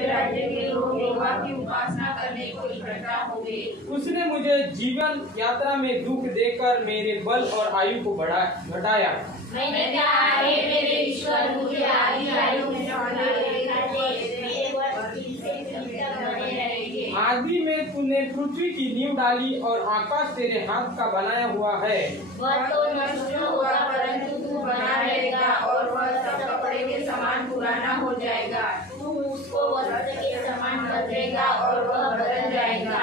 अपने राज्य के लोग यहोवा की उपासना करने को इकट्ठा होंगे। उसने मुझे जीवन यात्रा में दुख देकर मेरे बल और आयु को घटाया। मैंने कहा, हे मेरे ईश्वर, मुझे आधी आयु में आदि में तूने पृथ्वी की नींव डाली और आकाश तेरे हाथ का बनाया हुआ है। वह तो नष्ट होगा, परंतु तू बना रहेगा और वह सब कपड़े के समान पुराना हो जाएगा। तू उसको वस्त्र के समान बदलेगा और वह बदल जाएगा।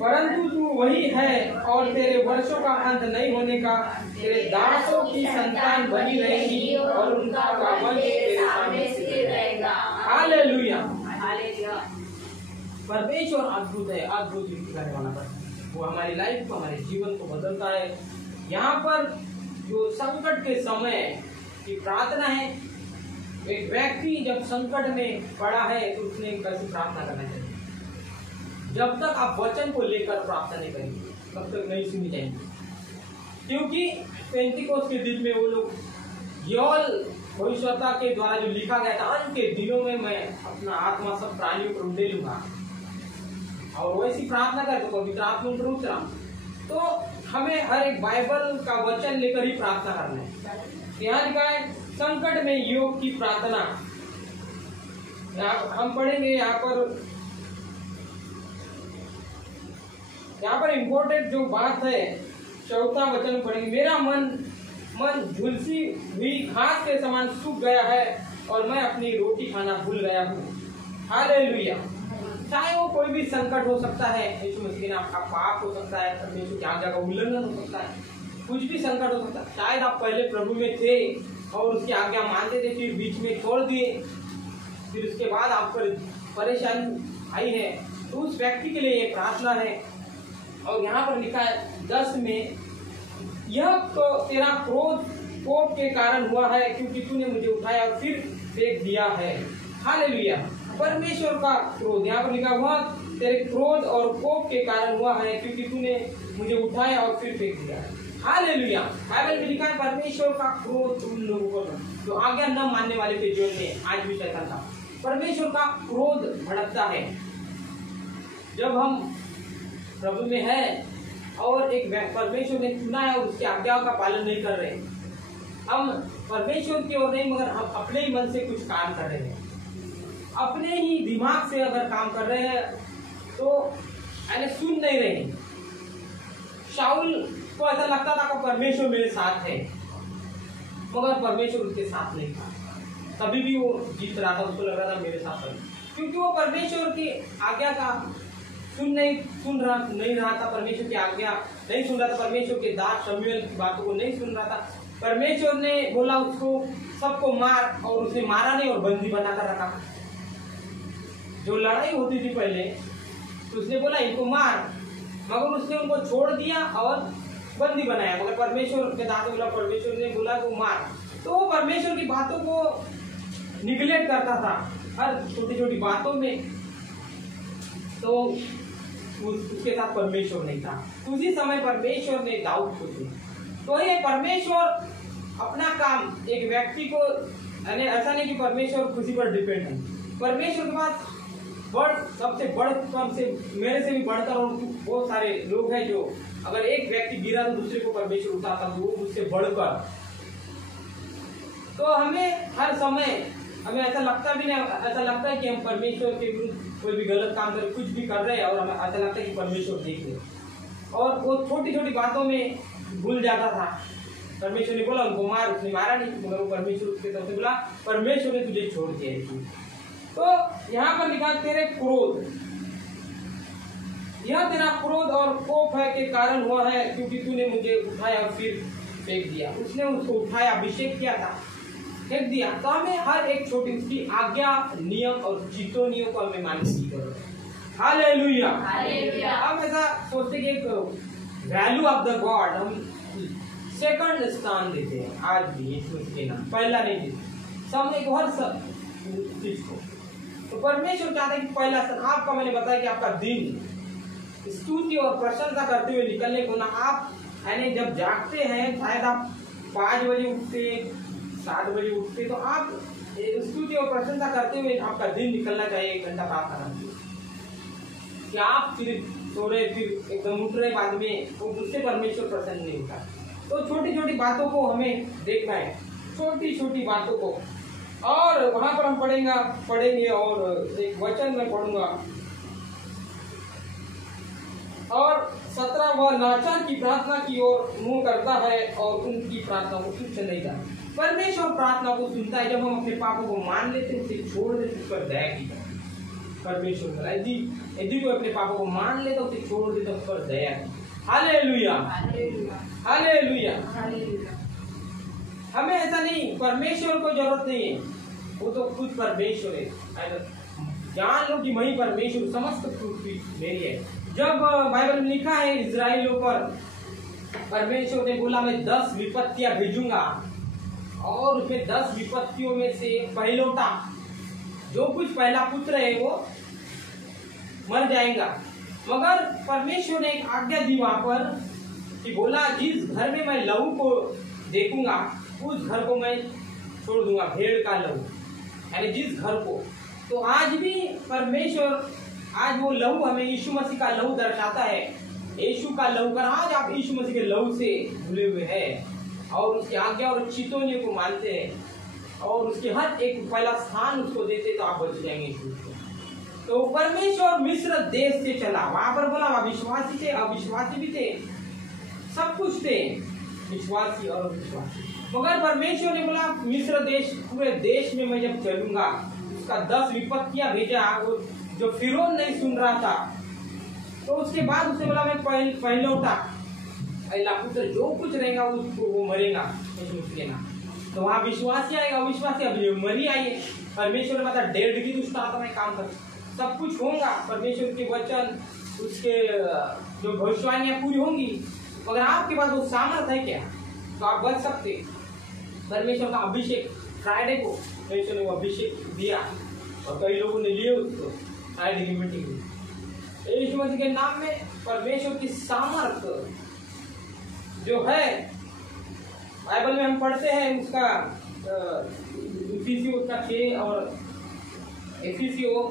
परंतु तू वही है और तेरे वर्षों का अंत नहीं होने का। तेरे दासों की संतान बनी रहेगी और उनका वंश तेरे सामने स्थिर रहेगा। हालेलुया। परमेश्वर अद्भुत है, अद्भुत रीति करने वाला है। वो हमारी लाइफ को, हमारे जीवन को बदलता है। यहाँ पर जो संकट के समय की प्रार्थना है, एक व्यक्ति जब संकट में पड़ा है तो उसने कैसे प्रार्थना करना चाहिए। जब तक आप वचन को लेकर प्रार्थना नहीं करेंगे तब तक नहीं सुनी जाएंगी, क्योंकि पेंतीकोस्त के दिन में वो लोग योएल भविष्यवक्ता के द्वारा जो लिखा गया था, अंत के दिनों में मैं अपना आत्मा सब प्राणियों पर उंडे लूंगा, और वैसी प्रार्थना कर तो पवित्र आत्मा पर उतरा। तो हमें हर एक बाइबल का वचन लेकर ही प्रार्थना करना है। यहाँ लिखा है संकट में योग की प्रार्थना। हम पढ़ेंगे यहाँ पर इम्पोर्टेंट जो बात है, चौथा वचन पढ़ेंगे। मेरा मन झुलसी हुई घास के समान सूख गया है और मैं अपनी रोटी खाना भूल गया हूँ। हालेलुया। चाहे वो कोई भी संकट हो सकता है, यीशु मसीह ने आपका पाप हो सकता है, परमेश्वर की आज्ञा का उल्लंघन हो सकता है, कुछ भी संकट हो सकता है। शायद आप पहले प्रभु में थे और उसकी आज्ञा मानते थे, फिर बीच में छोड़ दिए, फिर उसके बाद आप पर परेशानी आई है, तो उस व्यक्ति के लिए ये प्रार्थना है। और यहाँ पर लिखा है 10 में, यह तो तेरा कोप के कारण हुआ है, क्योंकि तूने मुझे उठाया और फिर फेंक दिया है। हालेलुया। परमेश्वर का क्रोध, यहाँ पर लिखा हुआ तेरे क्रोध और कोप के कारण हुआ है, क्योंकि तूने मुझे उठाया और फिर फेंक दिया है। हालेलुया। बाइबल में लिखा है परमेश्वर का क्रोध उन लोगों पर जो आज्ञा न मानने वाले के जीवन में आज भी चलता था। परमेश्वर का क्रोध भड़कता है जब हम प्रभु में है और एक परमेश्वर ने चुना है और उसकी आज्ञाओं का पालन नहीं कर रहे। हम परमेश्वर की ओर नहीं, मगर हम अपने ही मन से कुछ काम कर रहे हैं, अपने ही दिमाग से अगर काम कर रहे हैं तो सुन नहीं रहे। शाऊल को ऐसा लगता था कि परमेश्वर मेरे साथ है, मगर परमेश्वर उसके साथ नहीं था। तभी भी वो जीत रहा था, उसको लग रहा था मेरे साथ है, क्योंकि वो परमेश्वर की आज्ञा का नहीं रहा था। परमेश्वर की आज्ञा नहीं सुन रहा था, परमेश्वर के दास शमूएल की बातों को नहीं सुन रहा था। परमेश्वर ने बोला उसको सबको मार, और उसने मारा नहीं और बंदी बनाकर रखा। जो लड़ाई होती थी पहले तो उसने बोला इनको मार, मगर उसने उनको छोड़ दिया और बंदी बनाया। मगर परमेश्वर के दास बोला, परमेश्वर ने बोला तो मार, तो वो परमेश्वर की बातों को निगलेक्ट करता था हर छोटी छोटी बातों में, तो उसके साथ परमेश्वर नहीं था। उसी समय परमेश्वर ने दाऊद को चुना। तो ये परमेश्वर अपना काम एक व्यक्ति को, ऐसा नहीं कि परमेश्वर किसी पर डिपेंड है। परमेश्वर के पास सबसे बड़ कम से मेरे से भी बढ़कर और बहुत सारे लोग हैं जो अगर एक व्यक्ति गिरा तो दूसरे को परमेश्वर उठाता, वो उससे बढ़कर। तो हमें हर समय हमें ऐसा लगता भी नहीं, ऐसा लगता है कि हम परमेश्वर के विरुद्ध कोई भी गलत काम कर कुछ भी कर रहे हैं और हमें ऐसा लगता है कि परमेश्वर देख रहे, और वो छोटी छोटी बातों में भूल जाता था। परमेश्वर ने बोला उनको मार, उसने मारा नहीं, मगर वो परमेश्वर उसके तरफ से बोला परमेश्वर ने तुझे छोड़ दिया। तो यहाँ पर लिखा तेरे क्रोध, यह तेरा क्रोध और कोप है के कारण हुआ है, क्योंकि तूने मुझे उठाया और फिर फेंक दिया। उसने उसको उठाया, अभिषेक किया था, फेंक दिया। तो हमें हर एक छोटी उसकी आज्ञा, नियम और चितौनियों को हमें मानने की जरूरत है। हालेलुया। हम ऐसा सोचते कि एक वैल्यू ऑफ द गॉड हम सेकंड स्थान देते हैं आज भी, इसमें नाम पहला नहीं देते सामने को हर सब चीज को। तो परमेश्वर चाहते हैं कि पहला स्थान आपका, मैंने बताया कि आपका दिन स्तुति और प्रशंसा करते हुए निकलने को ना। आप यानी जब जागते हैं, शायद आप 5 बजे उठते, 7 बजे उठते तो आप स्तुति और प्रशंसा करते हुए आपका दिन निकलना चाहिए 1 घंटा प्रार्थना करते हुए। कि आप फिर सो रहे फिर एकदम उठ रहे बाद में तो उससे परमेश्वर प्रसन्न नहीं होता। तो छोटी छोटी बातों को हमें देखना है, छोटी छोटी बातों को। और वहां पर हम पढ़ेंगे और एक वचन में पढ़ूंगा और 17 वह लाचार की प्रार्थना की ओर मुंह करता है और उनकी प्रार्थना को तुच्छ नहीं जानता। परमेश्वर प्रार्थना को सुनता है जब हम अपने पापों को मान लेते हैं, उसे छोड़ देते, उस पर दया की जाए। परमेश्वर यदि कोई अपने पापों को मान ले तो उसे छोड़ देते, उस पर दया की। Hallelujah hallelujah. हमें ऐसा नहीं, परमेश्वर को जरूरत नहीं है, वो तो खुद परमेश्वर है। जान लो कि मैं परमेश्वर, समस्त पृथ्वी मेरी है। जब बाइबल में लिखा है इजराइलियों पर परमेश्वर ने बोला मैं 10 विपत्तियां भेजूंगा और उसमें 10 विपत्तियों में से पहलौठा जो कुछ पहला पुत्र है वो मर जाएगा। मगर परमेश्वर ने एक आज्ञा दी वहां पर कि बोला जिस घर में मैं लहू को देखूंगा उस घर को मैं छोड़ दूंगा, भेड़ का लहू, यानी जिस घर को। तो आज भी परमेश्वर, आज वो लहू हमें यीशु मसीह का लहू दर्शाता है। यीशु का लहू कर आज आप यीशु मसीह के लहू से भुले हुए हैं और उसकी आज्ञा और चितौनियों को मानते हैं और उसके हर एक पहला स्थान उसको देते तो आप बच जाएंगे यीशु से। तो परमेश्वर मिस्र देश से चला, वहां पर बोला विश्वासी थे, अविश्वासी भी थे, सब कुछ थे, विश्वासी और अविश्वासी। मगर परमेश्वर ने बोला मिस्र देश, पूरे देश में मैं जब चलूंगा, उसका 10 विपत्तियां भेजा जो फिरौन नहीं सुन रहा था। तो उसके बाद उसने बोला मैं पहलौठा, पहला पुत्र जो कुछ रहेगा उसको वो मरेगा, तो वहाँ विश्वासी आएगा, अविश्वासी अभी मरी आई है। परमेश्वर ने बताया 1.5 दुष्ट आत्माएं काम कर, सब कुछ होगा, परमेश्वर के वचन, उसके जो भविष्यवाणियां पूरी होंगी। मगर आपके पास वो सामर्थ्य है क्या, तो आप बच सकते। परमेश्वर का अभिषेक फ्राइडे को परमेश्वर ने वो अभिषेक दिया और कई लोगों ने लिए उसको फ्राइडे की मीटिंग में। यीशु मसीह के नाम में परमेश्वर की सामर्थ्य जो है, बाइबल में हम पढ़ते हैं उसका इफिसियों उसका 6 और इफिसियों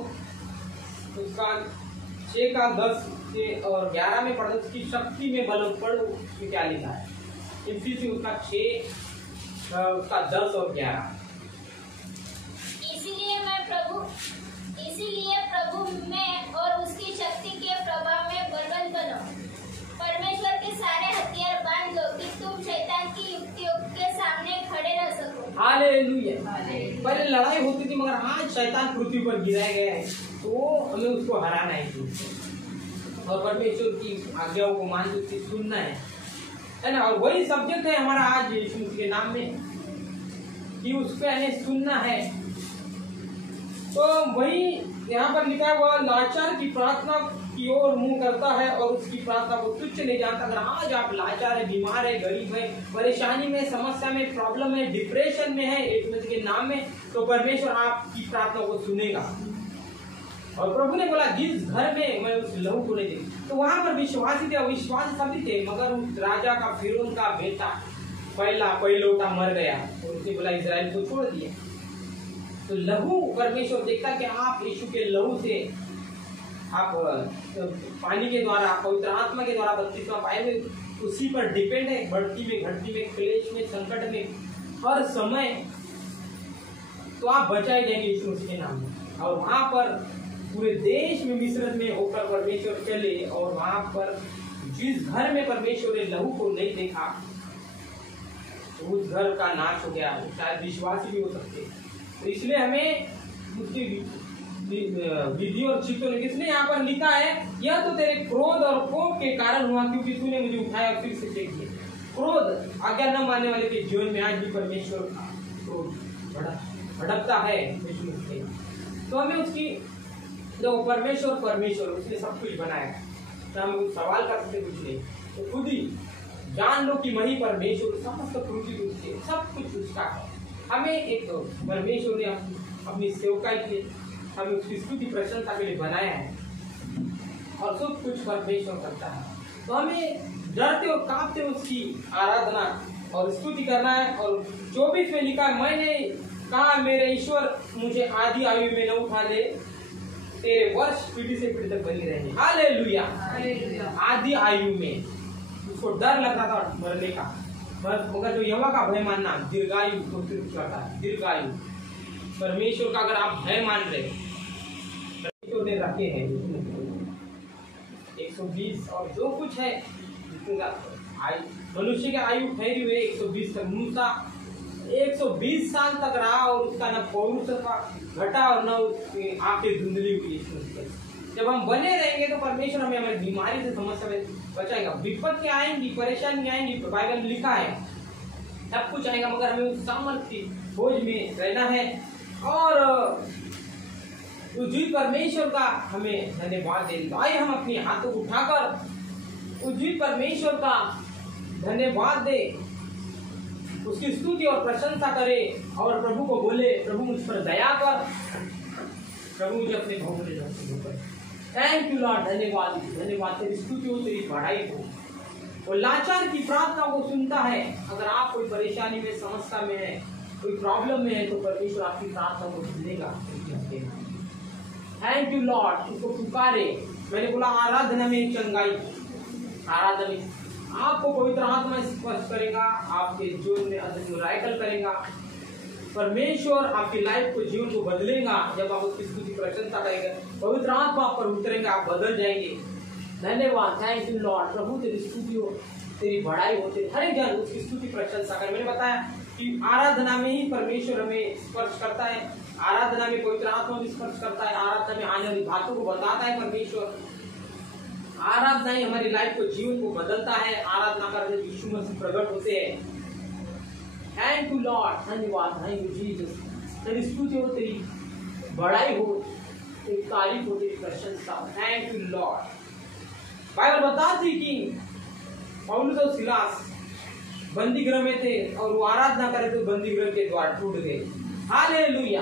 उसका 6 का 10 से और 11 में पढ़ते उसकी शक्ति में बल पढ़ो, उसमें क्या लिखा है। इफिसियों उसका 6 उसका 10 और 11। इसीलिए प्रभु में और उसकी शक्ति के प्रभाव में बलवान बनो। परमेश्वर के सारे हथियार बांध लो कि तुम शैतान की युक्तियों के सामने खड़े रह सको। हालेलुया। पहले लड़ाई होती थी मगर आज शैतान पृथ्वी पर गिराया गया है, तो हमें उसको हराना है और परमेश्वर की आज्ञाओं को मान के सुनना है ना। और वही सब्जेक्ट है हमारा आज यीशु मसीह के नाम में कि उसको हमें सुनना है। तो वही यहाँ पर लिखा हुआ लाचार की प्रार्थना की ओर मुंह करता है और उसकी प्रार्थना को तुच्छ नहीं जानता। अगर आज आप लाचार है, बीमार है, गरीब है, परेशानी में, समस्या में, प्रॉब्लम है, डिप्रेशन में है यीशु मसीह के नाम में, तो परमेश्वर आपकी प्रार्थना को सुनेगा। और प्रभु ने बोला जिस घर में मैं उस लहू को नहीं दे, तो वहां पर विश्वासी थे, अविश्वासी सभी थे, मगर उस राजा का, फिरौन का बेटा पहलौठा मर गया और उसने बोला इजराइल को छोड़ दिया। तो लहू परमेश्वर देखता कि आप यीशु के लहू से, आप पानी के द्वारा, पवित्र आत्मा के द्वारा बपतिस्मा पाए हुए, उसी पर डिपेंड है। बढ़ती में, घटती में, क्लेश में, संकट में, हर समय तो आप बचाए जाएंगे यीशु मसीह के नाम में। और वहां पर पूरे देश में मिस्र में होकर परमेश्वर चले और वहां पर जिस घर में परमेश्वर ने लहू को नहीं देखा तो उस घर का नाश हो गया। शायद विश्वासी भी हो सकते। तो इसलिए हमें उसकी विधि और चित्तों, इसलिए यहाँ पर लिखा है यह तो तेरे क्रोध और कोप के कारण हुआ क्योंकि तूने मुझे उठाया फिर से फेंक दिया। क्रोध, आज्ञा न मानने वाले के जीवन में आज भी परमेश्वर का क्रोध भड़कता है। तो हमें उसकी जो परमेश्वर उसने सब कुछ बनाया, तो हम सवाल कर सकते कुछ नहीं, तो खुद ही जान लो कि वही परमेश्वर, समस्त पृथ्वी उसके, सब कुछ उसका है। हमें एक तो परमेश्वर ने अपनी सेवकाई के हमें उसकी स्तुति प्रशंसा के लिए बनाया है और सब कुछ परमेश्वर करता है। तो हमें डरते और कांपते उसकी आराधना और स्तुति करना है। और 24 में लिखा, मैंने कहा मेरे ईश्वर मुझे आधी आयु में न उठा ले, तेरे वर्ष पीढ़ी से पीढ़ी तक बनी रहेंगे। हालेलुया। आधी आयु में उसको डर लग रहा था मरने का, मगर जो यहोवा का भय मानना दीर्घायु को तृप्त करता है। दीर्घायु परमेश्वर का अगर आप भय मान रहे, परमेश्वर ने रखे हैं 120 और जो कुछ है मनुष्य की आयु ठहरी हुई 120 तक। मूसा 120 साल तक रहा और उसका न पौरुष घटा और न उसकी आंखें धुंधली हुई। जब हम बने रहेंगे तो परमेश्वर हमें हमारी बीमारी से समस्या में बचाएगा। विपत्ति आएंगी, परेशानी आएंगी, बाइबल में लिखा है सब कुछ आएगा, मगर हमें उस सामर्थ्य की खोज में रहना है। और उस जीवित परमेश्वर का हमें धन्यवाद देना। आइए हम अपने हाथों को उठाकर उस जीवित परमेश्वर का धन्यवाद दे, उसकी स्तुति और प्रशंसा करे और प्रभु को बोले, प्रभु मुझ पर दया कर, प्रभु मुझे अपने भवन में जाकर। Thank you lord. धन्यवाद, धन्यवाद। तेरी स्तुति हो, तेरी बड़ाई हो। वो लाचार की प्रार्थना को सुनता है। अगर आप कोई परेशानी में, समस्या में है, कोई प्रॉब्लम में है, तो परमेश्वर आपकी प्रार्थना को सुनेगा। Thank you Lord. उसको पुकारे। मैंने बोला आराधना में चंगाई, आराधना में आपको पवित्र आत्मा स्पर्श करेगा, आपके जीवन में राइटल करेगा। परमेश्वर आपकी लाइफ को, जीवन को बदलेगा जब आप उसकी स्तुति प्रशंसा करेंगे। पवित्र आत्मा आप पर उतरेंगे, आप बदल जाएंगे। धन्यवाद। Thank you Lord. प्रभु तेरी स्तुति हो, तेरी बड़ाई हो, तेरी हर एक जन उसकी स्तुति प्रशंसा करे। मैंने बताया कि आराधना में ही परमेश्वर हमें स्पर्श करता है, आराधना में पवित्र आत्मा भी स्पर्श करता है, आराधना में आने वाली बातों को बताता है परमेश्वर। आराधना ही हमारी लाइफ को, जीवन को बदलता है। आराधना करने यीशु मसीह प्रकट होते हैं। Thank you lord. धन्यवाद। Thank you Jesus. तेरी स्तुति हो, तेरी बड़ाई हो, तेरी तारीफ हो, तेरी प्रशंसा हो। Thank you Lord. बाइबल बताती कि पौलुस और सिलास बंदी गृह में थे और वो आराधना करे तो बंदी गृह के द्वार टूट गए। हालेलुया।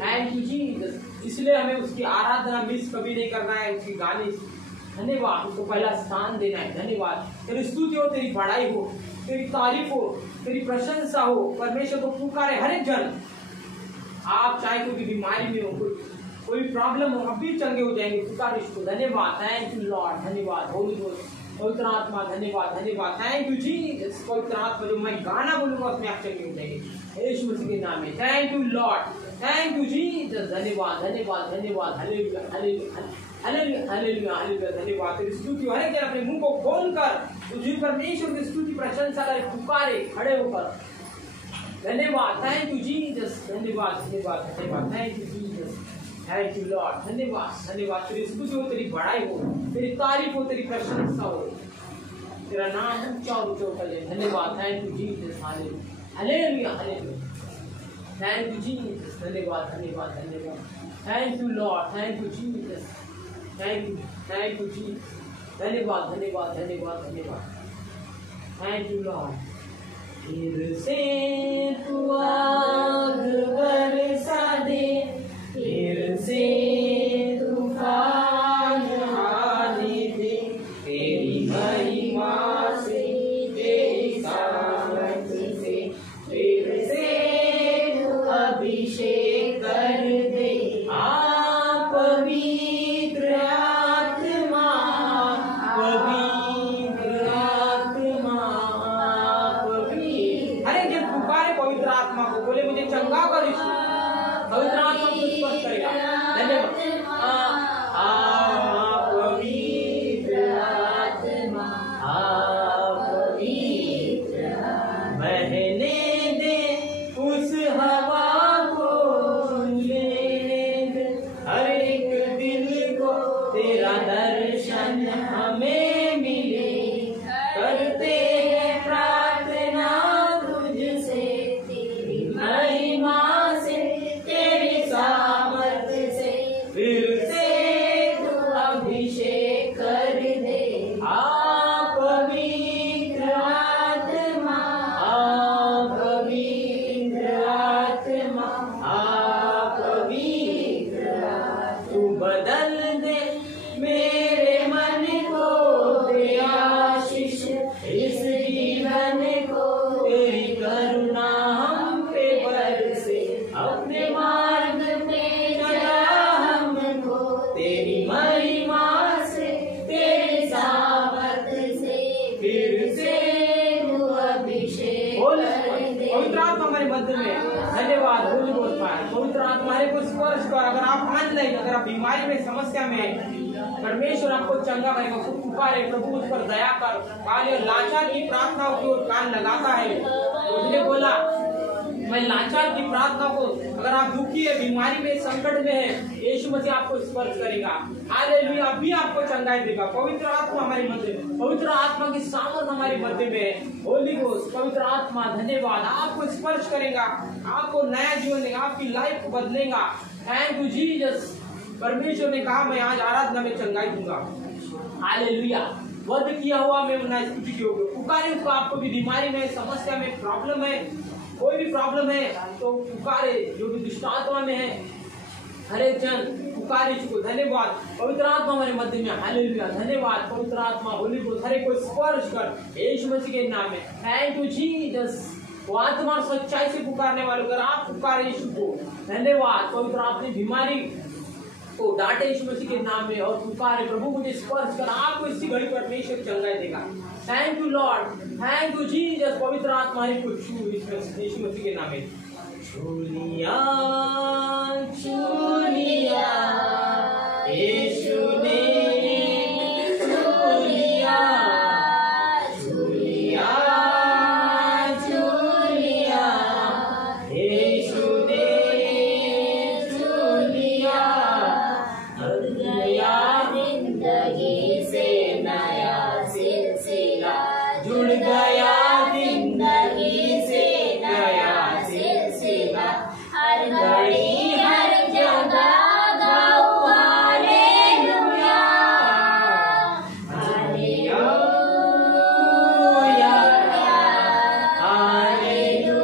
Thank you Jesus. इसलिए हमें उसकी आराधना मिस कभी नहीं करना है, उसकी गाने। धन्यवाद। उसको पहला स्थान देना है। धन्यवाद। तेरी स्तुति हो, तेरी बड़ाई हो, तेरी तारीफ हो, तेरी प्रशंसा हो। परमेश्वर को पुकारे हर एक जन। आप चाहे कोई बीमारी में हो, कोई प्रॉब्लम हो, अभी चंगे हो जाएंगे। पुकारे इसको। धन्यवाद। Thank you lord. धन्यवाद। होली घोस्ट, पवित्र आत्मा धन्यवाद, धन्यवाद। Thank you Jesus. पवित्र आत्मा जो मैं गाना बोलूंगा उसमें आप चंगे हो जाएंगे यीशु मसीह के नाम में। Thank you Lord. Thank you Jesus. धन्यवाद, धन्यवाद, धन्यवाद। Hallelujah, hallelujah, hallelujah, hallelujah, hallelujah. धन्यवाद। तेरी स्तुति हर एक जन अपने मुंह को खोलकर तुझे परमेश्वर की स्तुति प्रशंसा करे, पुकारे खड़े होकर। धन्यवाद। Thank you Jesus. धन्यवाद, धन्यवाद, धन्यवाद। Thank you Jesus. Thank you lord. धन्यवाद, धन्यवाद। तेरी स्तुति हो, तेरी बड़ाई हो, तेरी तारीफ हो, तेरी प्रशंसा हो। तेरा नाम ऊंचा और ऊंचा उठा जाए। धन्यवाद। Thank you Jesus. Hallelujah, hallelujah, hallelujah. Thank you Jesus. धन्यवाद, धन्यवाद, धन्यवाद। Thank you Lord. Thank you Jesus. Thank you Jesus. धन्यवाद, धन्यवाद, धन्यवाद, धन्यवाद। Thank you Lord. फिर से तू आग बरसा दे, फिर से तूफान आने दे, तेरी महिमा से, तेरी सामर्थ से, फिर से तू अभिषेक कर दे। पवित्र आत्मा, पवित्र आत्मा, पवित्र। अरे जब पुकारे पवित्र आत्मा को, बोले मुझे चंगा कर, पवित्र आत्मा को स्पर्श करेगा। धन्यवाद। पवित्र आत्मा, पवित्र बहने दे उस हवा को, लेने दे हर एक दिल को, तेरा दर्शन हमें मिले। करते हैं प्रार्थना तुझसे, तेरी महिमा से, तेरी सामर्थ से, फिर मध्य में। धन्यवाद होली गोस्ट फायर। पवित्र आत्मा को स्पर्श कर। अगर आप मान लेंगे, अगर आप बीमारी में, समस्या में, परमेश्वर आपको चंगा करेगा। पुकारे प्रभु उस पर दया कर। काले लाचार की प्रार्थना की ओर कान लगाता है। उसने बोला मैं लाचार की प्रार्थना को, अगर आप दुखी है, बीमारी में, संकट में है, यीशु मसीह आपको स्पर्श करेगा। हालेलुया, अभी आपको चंगाई देगा। पवित्र आत्मा हमारे मध्य में, पवित्र आत्मा की सामर्थ हमारे मध्य में है। होली गोस्ट पवित्र आत्मा धन्यवाद, आपको स्पर्श करेगा, आपको नया जीवन देगा, आपकी लाइफ बदलेगा। Thank you Jesus. परमेश्वर ने कहा मैं आज आराधना में चंगाई दूंगा। हालेलुया, वध किया हुआ मैं उन्हें स्तुति की होगी। पुकारे उसको। आपको भी बीमारी में, समस्या में, प्रॉब्लम है, कोई भी प्रॉब्लम है तो पुकारे। जो भी दुष्ट आत्मा में है, हर एक जन पुकारे इसको। धन्यवाद पवित्र आत्मा हमारे मध्य में। हालेलुया, धन्यवाद पवित्र आत्मा। होली को हर एक को स्पर्श कर यीशु मसीह के नाम में। Thank you Jesus. वो आत्मा और सच्चाई से पुकारने वालों, अगर आप पुकारे यीशु को, धन्यवाद पवित्र आत्मा। बीमारी को डांटे यीशु मसीह के नाम में और पुकारे प्रभु मुझे स्पर्श कर। आपको इसी घड़ी परमेश्वर चंगाई देगा। Thank you Lord, thank you Jesus. पवित्र आत्मा को छू यीशु मसीह के नाम में। छूलिया छूलिया यीशु ने छूलिया, छूलिया छूलिया यीशु ने छूलिया। जुड़ गया जिंदगी से नया सिलसिला, जुड़ गया जिंदगी से नया सिलसिला। हर घड़ी हर जगह गाओ हालेलुया, हालेलुया, हालेलुया।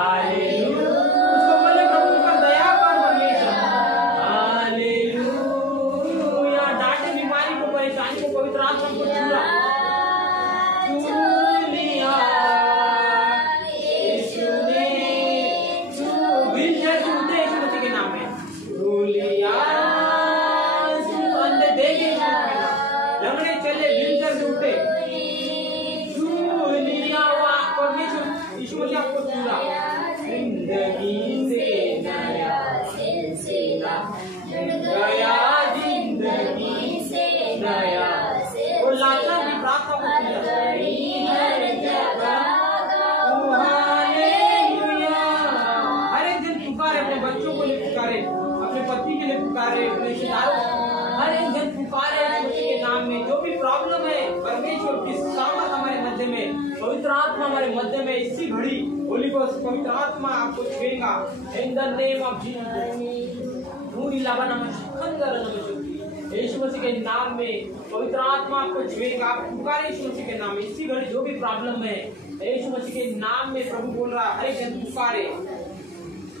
हालेलुया, उसको बोले प्रभु पर दया कर परमेश्वर। हालेलुया, डांटे बीमारी को, परेशानी को, पवित्र आत्मा को छूला। अपने पति के लिए पुकारे, अपने रिश्तेदारों, हर एक जन पुकारे यीशु मसीह के नाम में। जो भी प्रॉब्लम है, परमेश्वर की सामर्थ हमारे मध्य में, पवित्र आत्मा हमारे मध्य में इसी घड़ी होली गोस्ट पवित्र आत्मा आपको छुएगा। In the name of Jesus. पूरी लावा नमस्कार यीशु मसीह के नाम में पवित्र आत्मा आपको छुएगा। आप पुकारे यीशु मसीह के नाम में इसी घड़ी। जो भी प्रॉब्लम है यीशु मसीह के नाम में प्रभु बोल रहा है, हर एक जन पुकारे।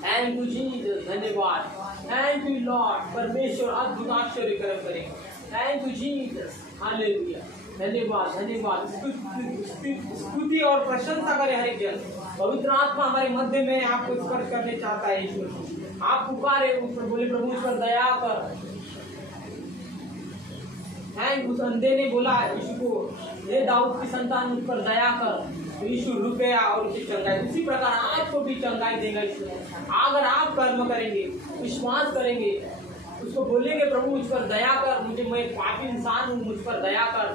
थैंक यू जीसस, धन्यवाद। थैंक यू लॉर्ड, परमेश्वर अद्भुत आश्चर्य कर्म करेगा। थैंक यू जीसस, हालेलुया, धन्यवाद, धन्यवाद। स्तुति और प्रशंसा करे हर एक जन। पवित्र आत्मा हमारे मध्य में आपको स्पर्श करने चाहता है ईश्वर। आप पुकारे उस पर, बोले प्रभु उस पर दया कर। थैंक उस अंधे ने बोला यीशु को, हे दाऊद की संतान उस पर दया कर। यीशु रुक गया और उसे चंगाई। उसी प्रकार आपको भी चंगाई देगा यीशु। अगर आप कर्म करेंगे, विश्वास करेंगे, उसको बोलेंगे प्रभु मुझ पर दया कर, मुझे, मैं पापी इंसान हूँ, मुझ पर दया कर,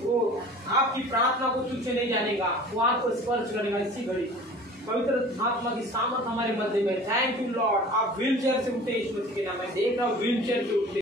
वो आपकी प्रार्थना को तुच्छ नहीं जानेगा, वो आपको स्पर्श करेगा इसी घड़ी। पवित्र आत्मा की सामर्थ हमारे मध्य में। Thank you Lord. आप व्हील चेयर से उठे यीशु मसीह के नाम में। देख रहा हूँ व्हील चेयर से उठे।